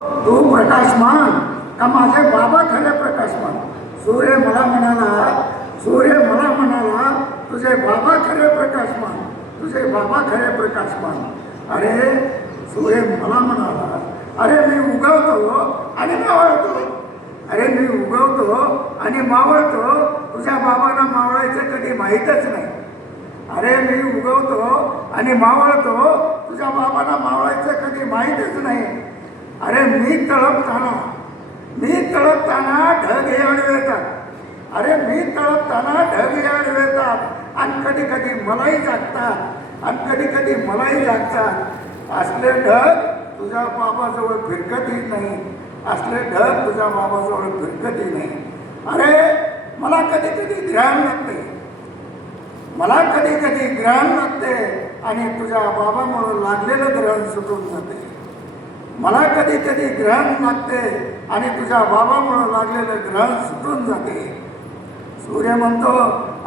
तू प्रकाशमान का माझे बाबा खरे प्रकाशमान. सूर्य मला म्हणाला तुझे बाबा खरे प्रकाशमान, तुझे बाबा खरे प्रकाशमान. अरे सूर्य मला म्हणाला, अरे मी उगवतो आणि मावळतो, अरे मी उगवतो आणि मावळतो, तुझ्या बाबांना मावळायचं कधी माहीतच नाही. अरे मी उगवतो आणि मावळतो, तुझ्या बाबांना मावळायचं कधी माहीतच नाही. अरे मी तळपताना ढग हे आडवे येतात. अरे मी तळपताना ढग हे आडवे येतात आणि कधी कधी मलाही जागतात, आणि कधी कधी मलाही जागतात. असले ढग तुझ्या बाबाजवळ फिरकतही नाही, असले ढग तुझ्या बाबाजवळ फिरकतही नाही. अरे मला कधी कधी ग्रहण लागते, मला कधी कधी ग्रहण लागते आणि तुझ्या बाबामुळे लागलेलं ग्रहण सुटून जाते. मला कधी कधी ग्रहण लागते आणि तुझ्या बाबामुळे लागलेलं ग्रहण सुटून जाते. सूर्य म्हणतो,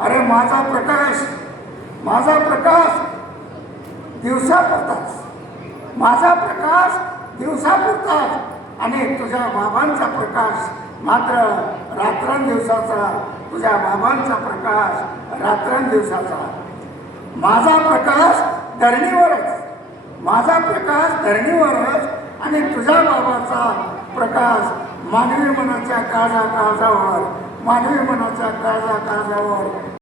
अरे माझा प्रकाश दिवसापुरताच, माझा प्रकाश दिवसापुरताच आणि तुझ्या बाबांचा प्रकाश मात्र रात्रंदिवसाचा, तुझ्या बाबांचा प्रकाश रात्रंदिवसाचा. माझा प्रकाश धरणीवरच आणि तुझ्या बाबाचा प्रकाश मानवी मनाच्या काळजाकाळजावर